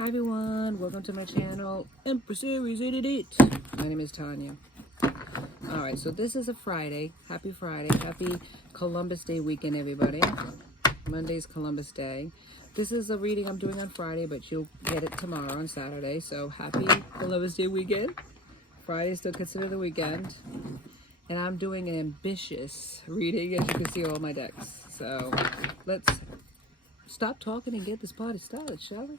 Hi everyone, welcome to my channel, Empress Aries 888. My name is Tanya. Alright, so this is a Friday. Happy Friday. Happy Columbus Day weekend, everybody. Monday's Columbus Day. This is a reading I'm doing on Friday, but you'll get it tomorrow on Saturday. So happy Columbus Day weekend. Friday is still considered the weekend. And I'm doing an ambitious reading, as you can see all my decks. So let's stop talking and get this party started, shall we?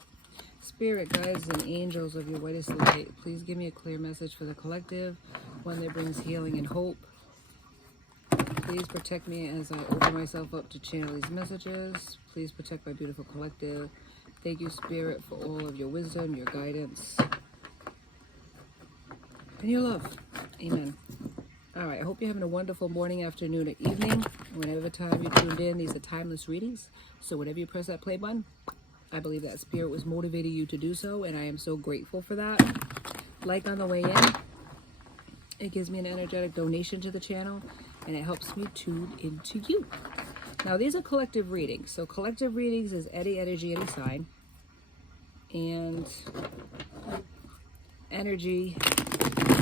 Spirit, guides, and angels of your whitest light, please give me a clear message for the collective, one that brings healing and hope. Please protect me as I open myself up to channel these messages. Please protect my beautiful collective. Thank you, Spirit, for all of your wisdom, your guidance, and your love. Amen. All right, I hope you're having a wonderful morning, afternoon, or evening. Whenever time you tuned in, these are timeless readings. So whenever you press that play button, I believe that Spirit was motivating you to do so, and I am so grateful for that. Like on the way in, it gives me an energetic donation to the channel, and it helps me tune into you. Now, these are collective readings. So collective readings is any energy, any sign. And energy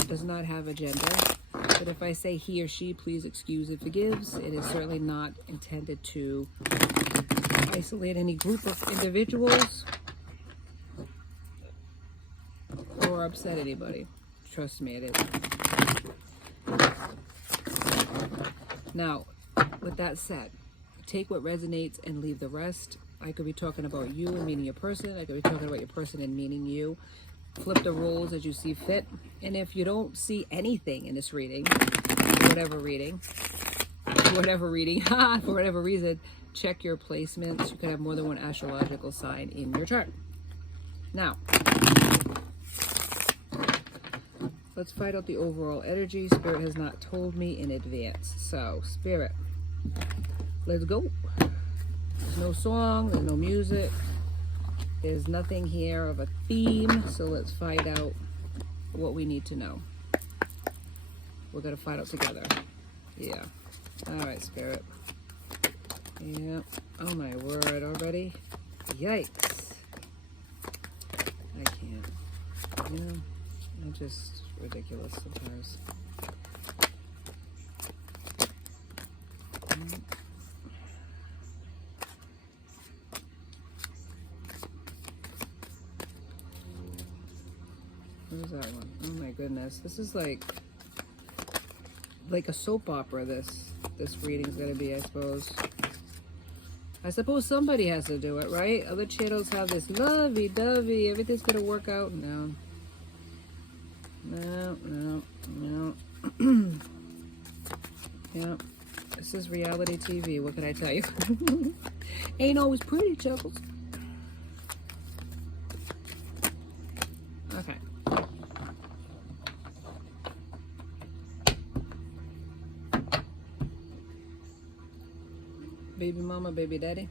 does not have a gender. But if I say he or she, please excuse and forgives. It is certainly not intended to isolate any group of individuals or upset anybody. Trust me, it is. Now, with that said, take what resonates and leave the rest. I could be talking about you and meaning your person. I could be talking about your person and meaning you. Flip the roles as you see fit. And if you don't see anything in this reading, for whatever reason, check your placements. You could have more than one astrological sign in your chart. Now, let's find out the overall energy. Spirit has not told me in advance. So, Spirit, let's go. There's no song, there's no music. There's nothing here of a theme. So let's find out what we need to know. We're going to find out together. Yeah. All right, Spirit. Yeah. Oh my word, already? Yikes. I can't. You know, I'm just ridiculous sometimes. Where's that one? Oh my goodness. This is like a soap opera, this reading's gonna be, I suppose. I suppose somebody has to do it, right? Other channels have this lovey-dovey, everything's gonna work out. No. Yeah. This is reality TV, what can I tell you? Ain't always pretty, Chuckles. Okay. Baby mama, baby daddy.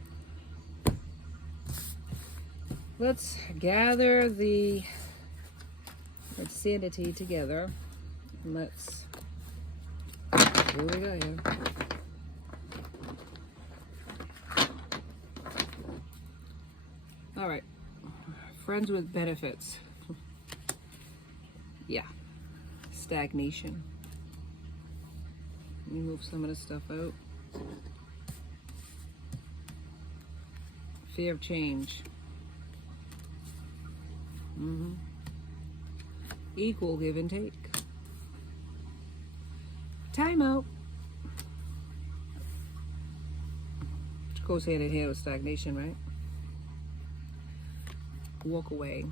Let's gather the sanity together. Let's, here we go here. All right, friends with benefits. Yeah, stagnation. Let me move some of this stuff out. Fear of change. Equal give and take. Time out. Which goes hand in hand with stagnation, right? Walk away.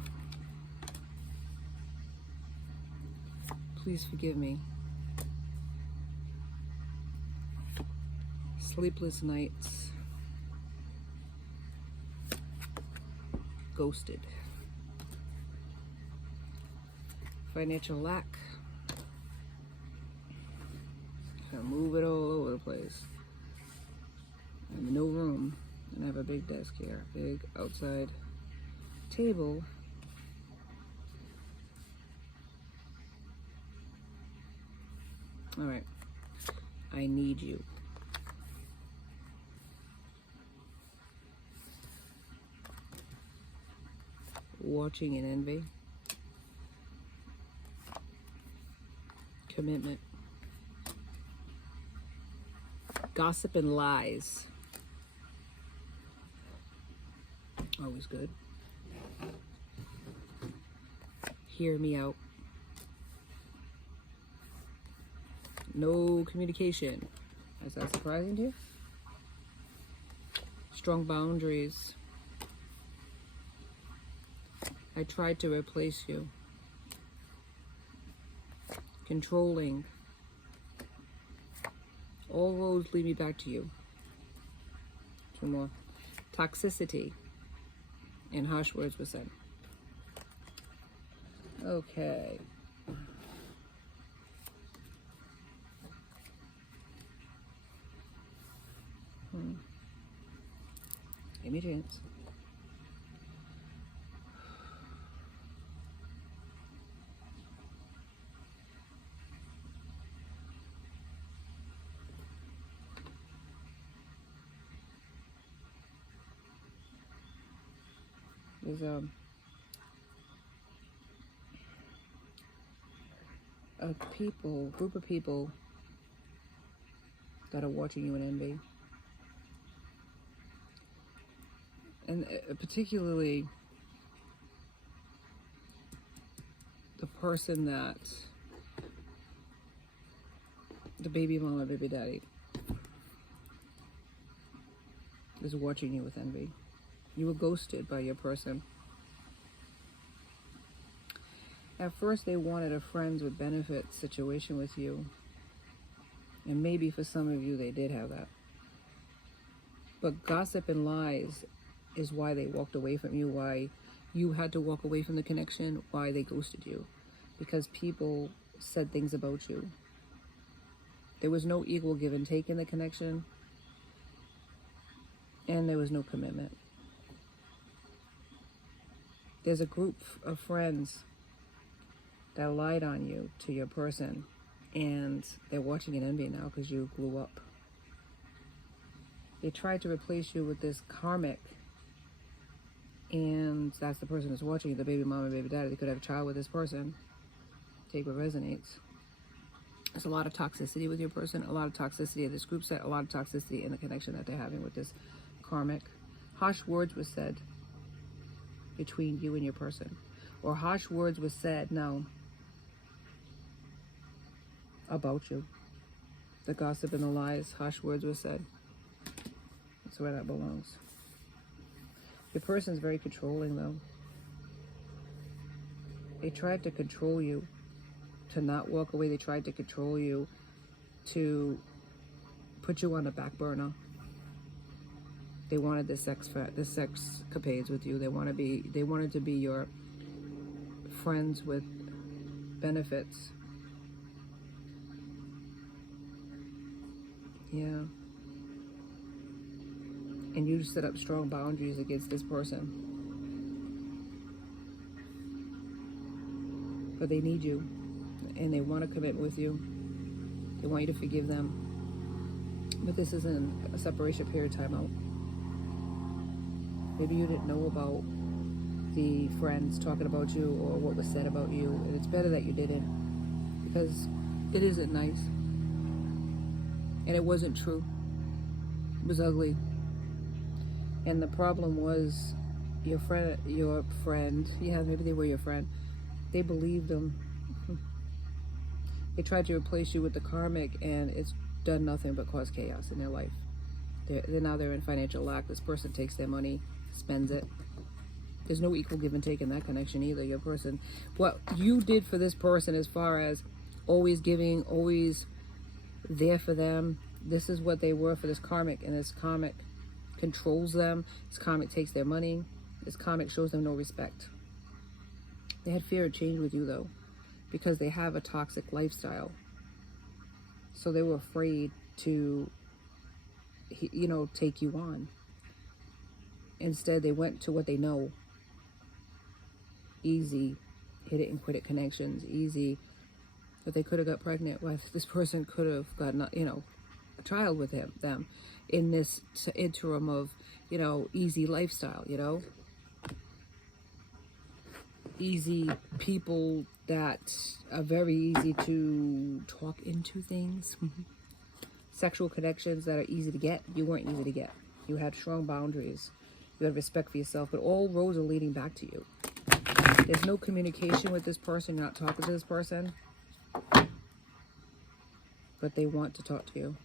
Please forgive me. Sleepless nights. Ghosted. Financial lack. I move it all over the place. I have no room, and I have a big desk here, big outside table. All right, I need you. watching in envy. Commitment. Gossip and lies. Always good. Hear me out. No communication. Is that surprising to you? Strong boundaries. I tried to replace you. Controlling. All roads lead me back to you. Two more. Toxicity. And harsh words were said. Okay. Give me a chance. There's a group of people that are watching you in envy. And particularly the person that, the baby mama, baby daddy, is watching you with envy. You were ghosted by your person. At first they wanted a friends with benefits situation with you. And maybe for some of you they did have that. But gossip and lies is why they walked away from you, why you had to walk away from the connection, why they ghosted you. Because people said things about you. There was no equal give and take in the connection. And there was no commitment. There's a group of friends that lied on you to your person, and they're watching in envy now because you blew up. They tried to replace you with this karmic, and that's the person that's watching you, the baby mama, baby daddy. They could have a child with this person. Take what resonates. There's a lot of toxicity with your person, a lot of toxicity in this group set, a lot of toxicity in the connection that they're having with this karmic. Harsh words were said between you and your person, or harsh words were said now about you. The gossip and the lies, harsh words were said. That's where that belongs. Your person's very controlling though. They tried to control you, to not walk away. They tried to control you, to put you on the back burner. They wanted the sex capades with you. They wanted to be your friends with benefits. Yeah. And you set up strong boundaries against this person. But they need you. And they want to commit with you. They want you to forgive them. But this isn't a separation period timeout. Maybe you didn't know about the friends talking about you or what was said about you. And it's better that you didn't. Because it isn't nice. And it wasn't true. It was ugly. And the problem was your friend, yeah, maybe they were your friend. They believed them. They tried to replace you with the karmic, and it's done nothing but cause chaos in their life. They're in financial lack. This person takes their money, spends it. There's no equal give and take in that connection either. Your person, what you did for this person as far as always giving, always there for them. This is what they were for this karmic, and this karmic controls them. This karmic takes their money. This karmic shows them no respect. They had fear of change with you though, because they have a toxic lifestyle. So they were afraid to, take you on. Instead, they went to what they know. Easy, hit it and quit it connections, easy. But they could have got pregnant with, this person could have gotten, a child with them in this interim of, easy lifestyle, easy people that are very easy to talk into things. Sexual connections that are easy to get. You weren't easy to get. You had strong boundaries. You had respect for yourself, but all roads are leading back to you. There's no communication with this person. You're not talking to this person, but they want to talk to you.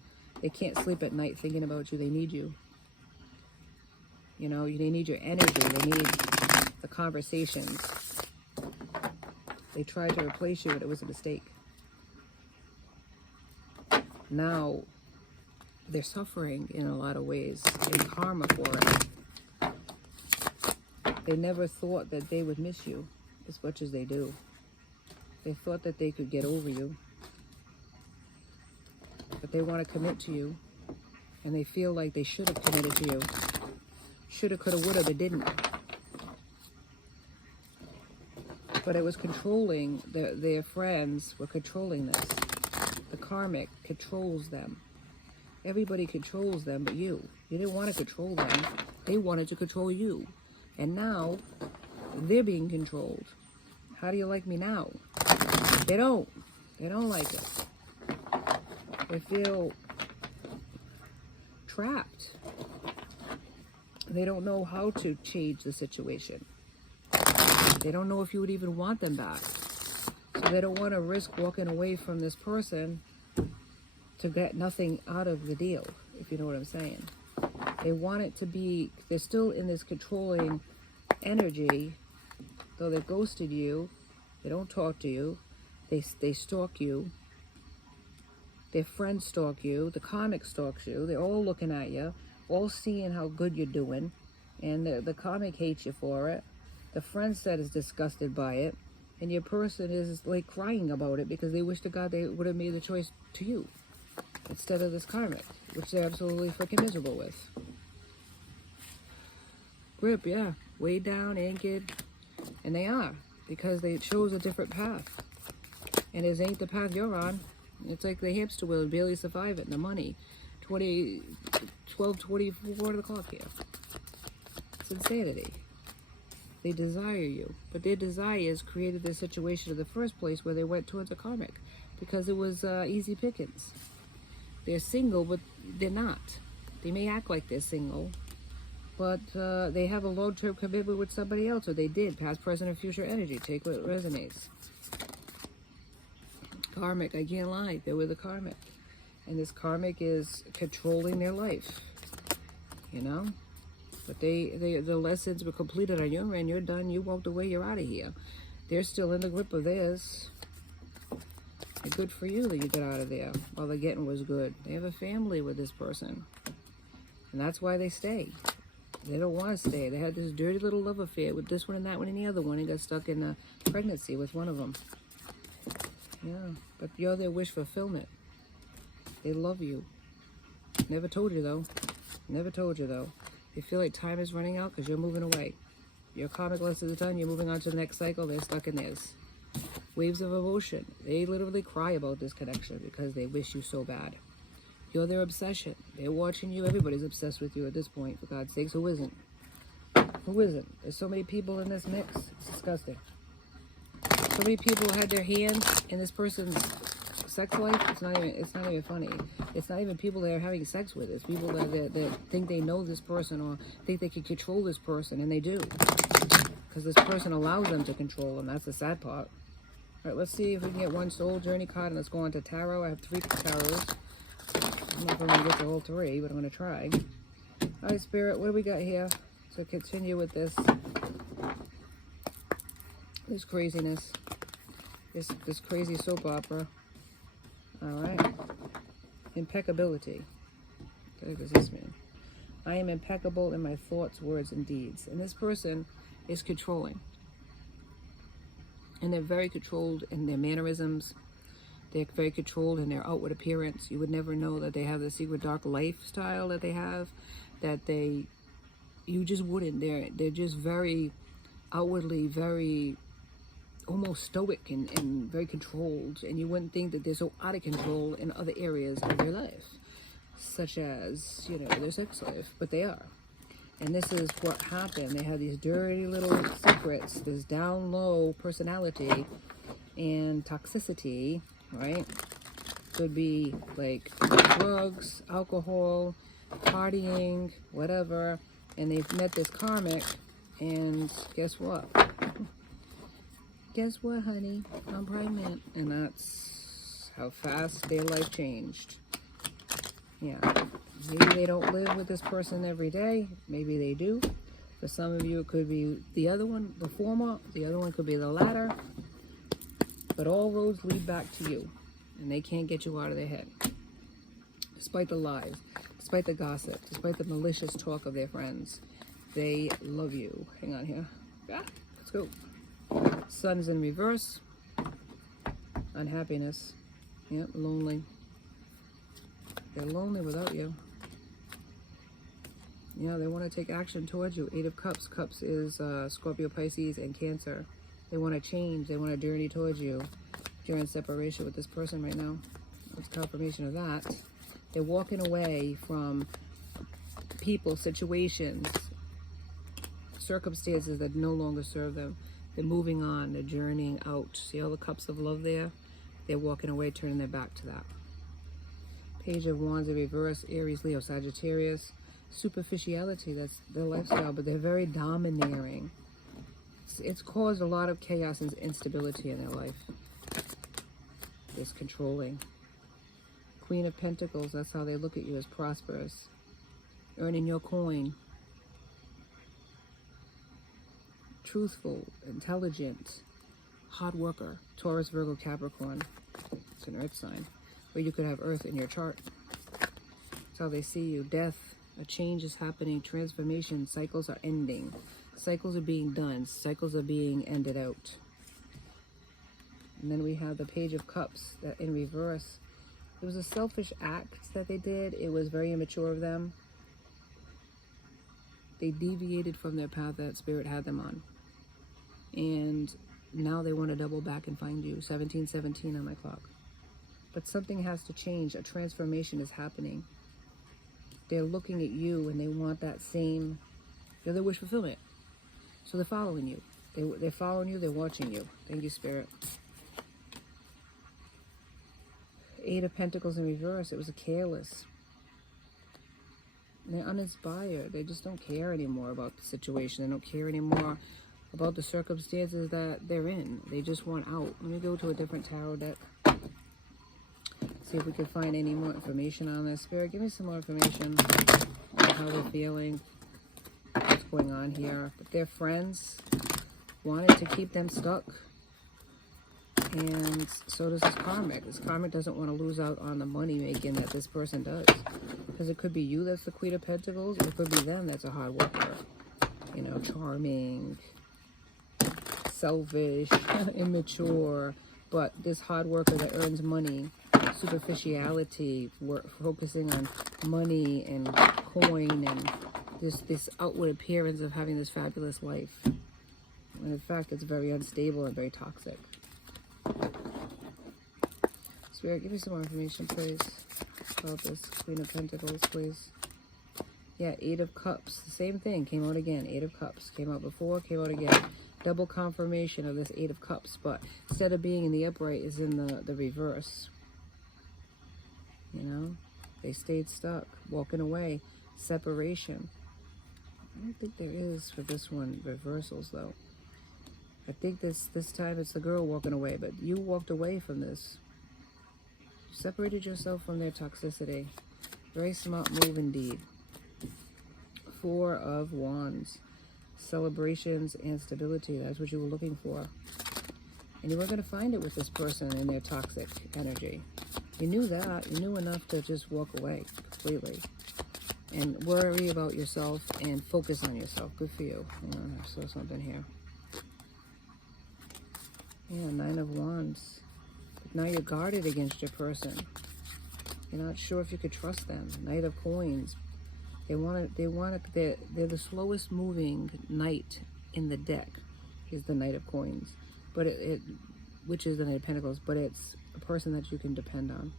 They can't sleep at night thinking about you. They need you. You know, they need your energy. They need the conversations. They tried to replace you, but it was a mistake. Now, they're suffering in a lot of ways, in karma for it. They never thought that they would miss you as much as they do. They thought that they could get over you. But they want to commit to you. And they feel like they should have committed to you. Shoulda, coulda, woulda, but didn't. But it was controlling, their friends were controlling this. The karmic controls them. Everybody controls them but you. You didn't want to control them. They wanted to control you. And now, they're being controlled. How do you like me now? They don't. They don't like it. They feel trapped. They don't know how to change the situation. They don't know if you would even want them back. So they don't want to risk walking away from this person to get nothing out of the deal, if you know what I'm saying. They want it to be, they're still in this controlling energy, though they ghosted you, they don't talk to you, they stalk you, their friends stalk you, the karmic stalks you, they're all looking at you, all seeing how good you're doing, and the karmic hates you for it. The friend set is disgusted by it, and your person is like crying about it because they wish to God they would have made the choice to you instead of this karmic, which they're absolutely freaking miserable with. Grip, yeah, way down, anchored, and they are, because they chose a different path, and it ain't the path you're on. It's like the hamster wheel, barely survive it, and the money, 12:24 o'clock here. It's insanity. They desire you, but their desires created this situation in the first place where they went towards a karmic because it was easy pickings. They're single, but they're not. They may act like they're single, but they have a long-term commitment with somebody else, or they did, past, present, and future energy. Take what resonates. Karmic, I can't lie, they're with a karmic. And this karmic is controlling their life, you know? But the lessons were completed on your end. You're done. You walked away. You're out of here. They're still in the grip of theirs. And good for you that you got out of there while the getting was good. They have a family with this person. And that's why they stay. They don't want to stay. They had this dirty little love affair with this one and that one and the other one and got stuck in a pregnancy with one of them. Yeah, but you're their wish fulfillment. They love you. Never told you, though. Never told you, though. They feel like time is running out because you're moving away. Your karmic lesson is done. You're moving on to the next cycle. They're stuck in theirs. Waves of emotion. They literally cry about this connection because they wish you so bad. You're their obsession. They're watching you. Everybody's obsessed with you at this point, for God's sakes. Who isn't? Who isn't? There's so many people in this mix. It's disgusting. So many people had their hand in this person's sex life. It's not even funny. It's not even people they're having sex with. It's people that think they know this person or think they can control this person, and they do. Because this person allows them to control them. That's the sad part. All right, let's see if we can get one soul journey card, and let's go on to tarot. I have 3 tarots. I'm not going to get the whole 3, but I'm going to try. All right, Spirit, what do we got here? So continue with this craziness, this crazy soap opera. All right. Impeccability. What does this mean? I am impeccable in my thoughts, words, and deeds. And this person is controlling. And they're very controlled in their mannerisms. They're very controlled in their outward appearance. You would never know that they have the secret dark lifestyle that they have. You just wouldn't. They're just very outwardly, very almost stoic and very controlled, and you wouldn't think that they're so out of control in other areas of their life, such as, their sex life, but they are. And this is what happened. They had these dirty little secrets, this down low personality and toxicity, right? Could be like drugs, alcohol, partying, whatever. And they've met this karmic, and guess what? Guess what, honey? I'm pregnant. And that's how fast their life changed. Yeah. Maybe they don't live with this person every day. Maybe they do. For some of you, it could be the other one, the former. The other one could be the latter. But all roads lead back to you. And they can't get you out of their head. Despite the lies, despite the gossip, despite the malicious talk of their friends, they love you. Hang on here. Ah, let's go. Sun's in reverse. Unhappiness. Yep, lonely. They're lonely without you. Yeah, they want to take action towards you. 8 of Cups. Cups is Scorpio, Pisces, and Cancer. They want to change. They want to journey towards you. You're in separation with this person right now. That's confirmation of that. They're walking away from people, situations, circumstances that no longer serve them. They're moving on. They're journeying out. See all the cups of love there? They're walking away, turning their back to that. Page of Wands in reverse. Aries, Leo, Sagittarius. Superficiality, that's their lifestyle, but they're very domineering. It's caused a lot of chaos and instability in their life. It's controlling. Queen of Pentacles, that's how they look at you, as prosperous. Earning your coin. Truthful, intelligent, hard worker. Taurus, Virgo, Capricorn. It's an earth sign. Or you could have earth in your chart. That's how they see you. Death. A change is happening. Transformation. Cycles are ending. Cycles are being done. Cycles are being ended out. And then we have the Page of Cups that in reverse. It was a selfish act that they did. It was very immature of them. They deviated from their path that Spirit had them on. And now they want to double back and find you. 1717 on my clock. But something has to change. A transformation is happening. They're looking at you and they want that same, they're their wish fulfillment. So they're following you. They're following you, they're watching you. Thank you, Spirit. 8 of Pentacles in reverse. It was a careless. They're uninspired. They just don't care anymore about the situation. They don't care anymore about the circumstances that they're in. They just want out. Let me go to a different tarot deck. See if we can find any more information on this. Spirit, give me some more information on how they're feeling, what's going on here. But their friends wanted to keep them stuck. And so does this karmic. This karmic doesn't want to lose out on the money making that this person does. Because it could be you that's the Queen of Pentacles, or it could be them that's a hard worker. You know, charming, selfish, immature. But this hard worker that earns money, superficiality, focusing on money and coin and this outward appearance of having this fabulous life. And in fact, it's very unstable and very toxic. Spirit, give me some more information, please, about this Queen of Pentacles, please. Yeah, 8 of Cups. The same thing came out again. 8 of Cups. Came out before, came out again. Double confirmation of this 8 of Cups. But instead of being in the upright, is in the reverse. You know? They stayed stuck. Walking away. Separation. I don't think there is for this one reversals, though. I think this time it's the girl walking away. But you walked away from this. You separated yourself from their toxicity. Very smart move indeed. 4 of Wands. Celebrations and stability. That's what you were looking for. And you weren't going to find it with this person in their toxic energy. You knew that. You knew enough to just walk away completely. And worry about yourself and focus on yourself. Good for you. I saw something here. Yeah, 9 of Wands. But now you're guarded against your person. You're not sure if you could trust them. Knight of Coins. They're the slowest moving knight in the deck is the Knight of Coins, but which is the Knight of Pentacles, but it's a person that you can depend on.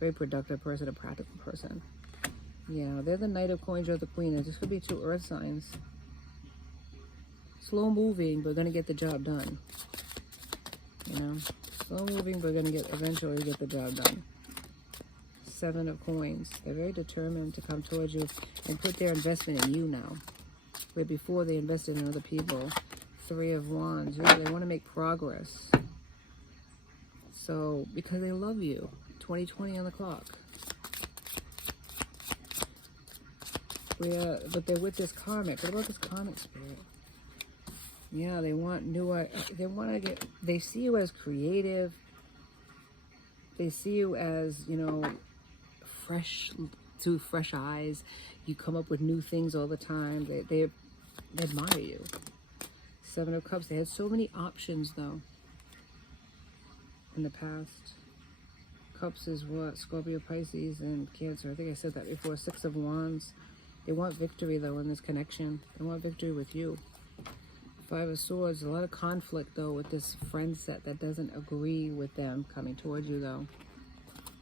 Very productive person, a practical person. Yeah, they're the Knight of Coins or the Queen. And this could be two earth signs. Slow moving, but gonna get the job done. You know, slow moving, but gonna eventually get the job done. Seven of Coins. They're very determined to come towards you and put their investment in you now. Where before they invested in other people. Three of Wands. Yeah, they want to make progress. So, because they love you. 2020 on the clock. But they're with this karmic. What about this karmic spirit? Yeah, they want they see you as creative. They see you as, you know, fresh eyes. You come up with new things all the time. They admire you. Seven of Cups. They had so many options though in the past. Cups is what? Scorpio, Pisces, and Cancer. I think I said that before. Six of Wands. They want victory though in this connection. They want victory with you. Five of Swords. A lot of conflict though with this friend set that doesn't agree with them coming towards you though.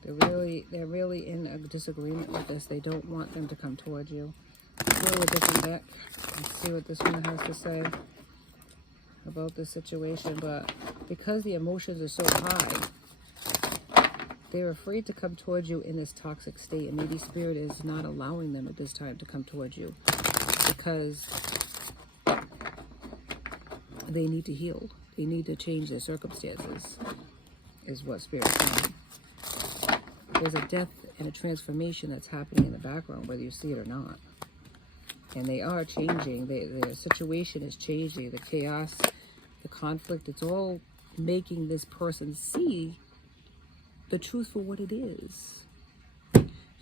They're really in a disagreement with this. They don't want them to come towards you. Let's go with a different deck. Let's see what this one has to say about this situation. But because the emotions are so high, they're afraid to come towards you in this toxic state. And maybe Spirit is not allowing them at this time to come towards you because they need to heal. They need to change their circumstances, is what Spirit's saying. There's a death and a transformation that's happening in the background, whether you see it or not. And they are changing. Their situation is changing. The chaos, the conflict, it's all making this person see the truth for what it is.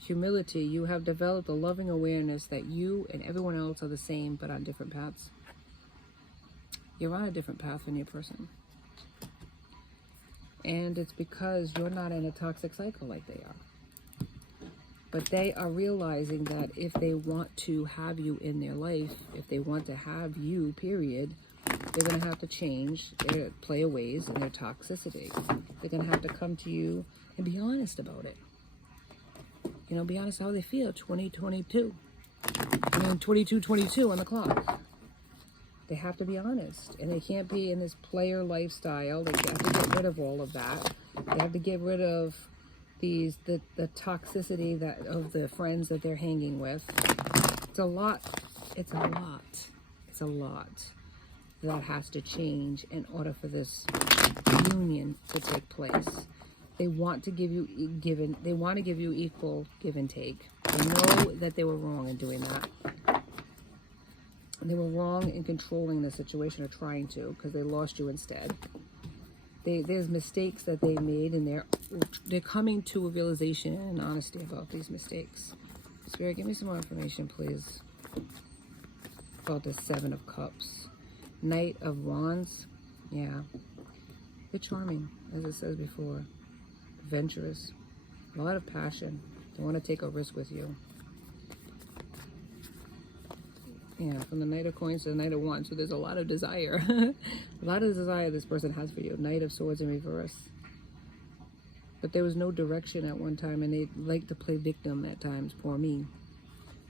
Humility. You have developed a loving awareness that you and everyone else are the same, but on different paths. You're on a different path than your person. And it's because you're not in a toxic cycle like they are. But they are realizing that if they want to have you in their life, if they want to have you, period, they're going to have to change their play ways and their toxicity. They're going to have to come to you and be honest about it. You know, be honest how they feel. 2022. I mean, 22 on the clock. They have to be honest, and they can't be in this player lifestyle. They have to get rid of all of that. They have to get rid of the toxicity of the friends that they're hanging with. It's a lot. It's a lot that has to change in order for this union to take place. They want to give you They want to give you equal give and take. They know that they were wrong in doing that. They were wrong in controlling the situation or trying to, because they lost you instead. There's mistakes that they made, and they're coming to a realization and honesty about these mistakes. Spirit, give me some more information, please, about the Seven of Cups. Knight of Wands. Yeah. They're charming, as it says before. Adventurous. A lot of passion. They want to take a risk with you. Yeah, from the Knight of Coins to the Knight of Wands. So there's a lot of desire. A lot of desire this person has for you. Knight of Swords in reverse. But there was no direction at one time, and they like to play victim at times, poor me,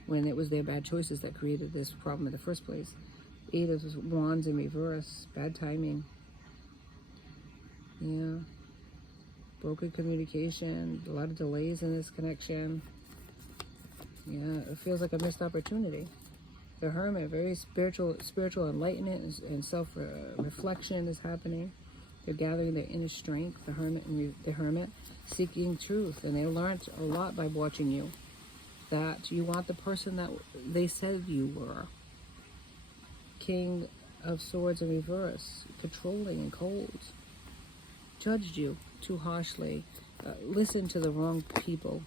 when it was their bad choices that created this problem in the first place. Eight of Wands in reverse. Bad timing. Yeah. Broken communication. A lot of delays in this connection. Yeah, it feels like a missed opportunity. The Hermit, very spiritual enlightenment and self-reflection is happening. They're gathering their inner strength. The Hermit, seeking truth, and they learned a lot by watching you. That you want the person that they said you were. King of Swords in reverse, controlling and cold. Judged you too harshly. Listened to the wrong people.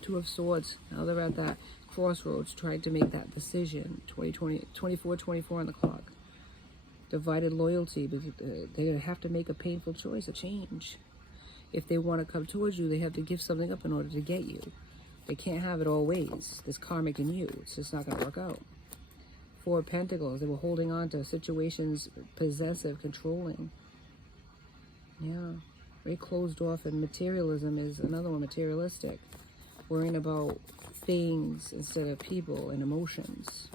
Two of Swords. Now they're at that crossroads trying to make that decision. 24 on the clock. Divided loyalty, because they're going to have to make a painful choice, a change. If they want to come towards you, they have to give something up in order to get you. They can't have it all ways. This karmic in you, it's just not going to work out. Four of Pentacles, they were holding on to situations, possessive, controlling. Yeah, very closed off, and materialism is another one, materialistic. Worrying about things instead of people and emotions,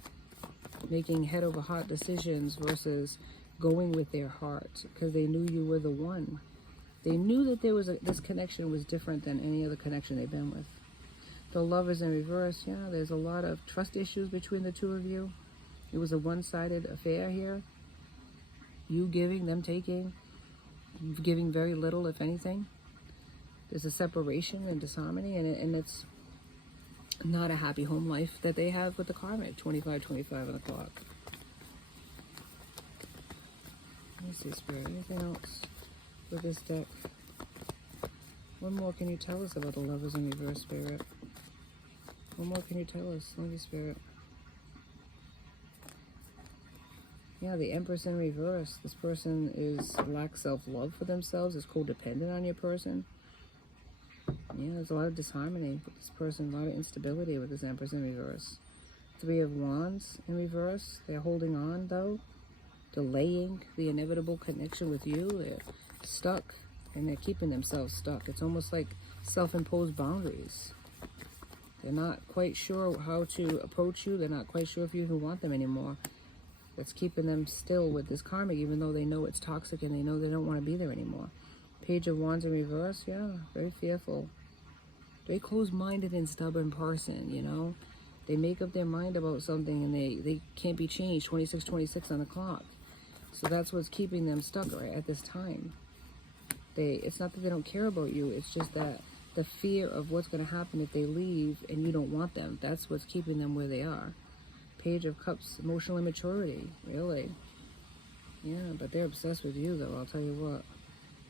making head over heart decisions versus going with their heart, because they knew you were the one. They knew that there was this connection was different than any other connection they've been with. The Lovers in reverse, yeah, there's a lot of trust issues between the two of you. It was a one-sided affair here. You giving, them taking, giving very little, if anything. There's a separation and disharmony, and it's not a happy home life that they have with the Karmic, 25 on the clock. Let me see, Spirit, anything else with this deck? What more can you tell us about the Lovers in reverse, Spirit? What more can you tell us? Thank you, Spirit. Yeah, the Empress in reverse. This person lacks self-love for themselves, is codependent on your person. Yeah, there's a lot of disharmony with this person, a lot of instability with this Empress in reverse. Three of Wands in reverse. They're holding on, though, delaying the inevitable connection with you. They're stuck, and they're keeping themselves stuck. It's almost like self-imposed boundaries. They're not quite sure how to approach you. They're not quite sure if you even want them anymore. That's keeping them still with this Karmic, even though they know it's toxic and they know they don't want to be there anymore. Page of Wands in reverse, yeah, very fearful. Very closed-minded and stubborn person, you know. They make up their mind about something and they can't be changed, 26 on the clock. So that's what's keeping them stuck right at this time. It's not that they don't care about you, it's just that the fear of what's going to happen if they leave and you don't want them, that's what's keeping them where they are. Page of Cups, emotional immaturity, really. Yeah, but they're obsessed with you, though, I'll tell you what.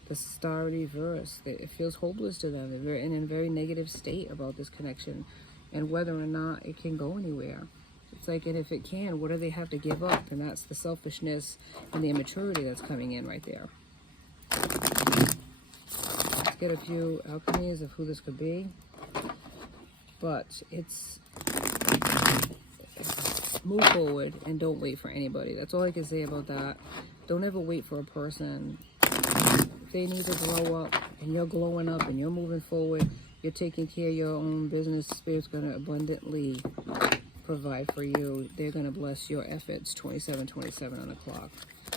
The Star reverse, it feels hopeless to them. They're in a very negative state about this connection and whether or not it can go anywhere. It's like, and if it can, what do they have to give up? And that's the selfishness and the immaturity that's coming in right there. Let's get a few alchemies of who this could be. But it's move forward and don't wait for anybody. That's all I can say about that. Don't ever wait for a person. If they need to grow up and you're glowing up and you're moving forward, you're taking care of your own business, Spirit's going to abundantly provide for you. They're going to bless your efforts, 27 on the clock.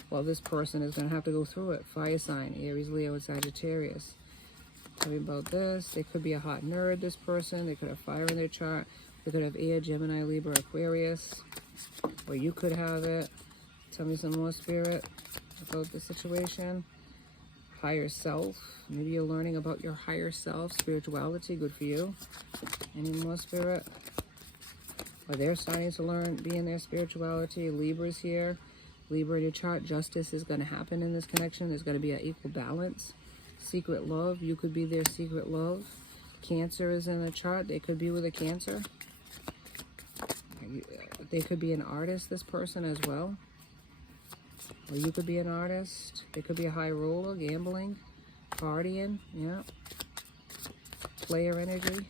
While this person is going to have to go through it. Fire sign, Aries, Leo, and Sagittarius. Tell me about this. They could be a hot nerd, this person. They could have fire in their chart. They could have air, Gemini, Libra, Aquarius. Or you could have it. Tell me some more, Spirit, about the situation. Higher self. Maybe you're learning about your higher self. Spirituality, good for you. Any more, Spirit? Or they're starting to learn, be in their spirituality. Libra's here. Libra in your chart. Justice is going to happen in this connection. There's going to be an equal balance. Secret love. You could be their secret love. Cancer is in the chart. They could be with a Cancer. They could be an artist, this person, as well. Or you could be an artist. They could be a high roller, gambling, partying, yeah. Player energy.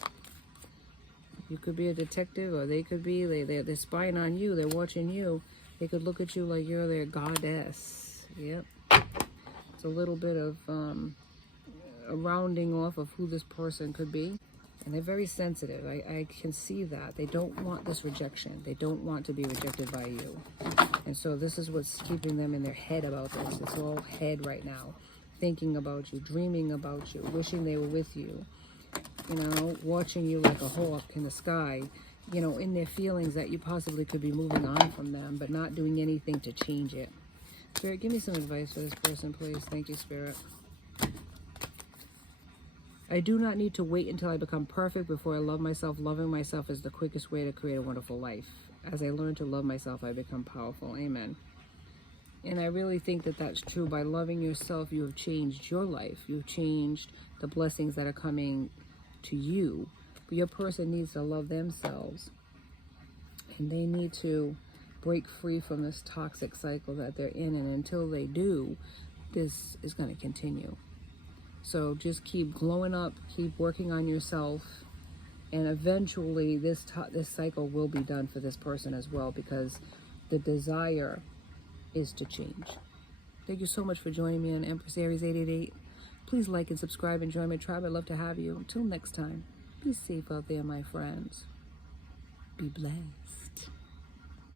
You could be a detective, or they could be, they're spying on you, they're watching you. They could look at you like you're their goddess. Yep. It's a little bit of a rounding off of who this person could be. And they're very sensitive. I can see that. They don't want this rejection. They don't want to be rejected by you. And so this is what's keeping them in their head about this. It's all head right now. Thinking about you, dreaming about you, wishing they were with you. You know, watching you like a hawk in the sky. You know, in their feelings that you possibly could be moving on from them, but not doing anything to change it. Spirit, give me some advice for this person, please. Thank you, Spirit. I do not need to wait until I become perfect before I love myself. Loving myself is the quickest way to create a wonderful life. As I learn to love myself, I become powerful. Amen. And I really think that that's true. By loving yourself, you have changed your life. You've changed the blessings that are coming to you. But your person needs to love themselves. And they need to break free from this toxic cycle that they're in. And until they do, this is going to continue. So just keep glowing up, keep working on yourself, and eventually this cycle will be done for this person as well, because the desire is to change. Thank you so much for joining me on Empress Aries 888. Please like and subscribe and join my tribe. I'd love to have you. Until next time, be safe out there, my friends. Be blessed.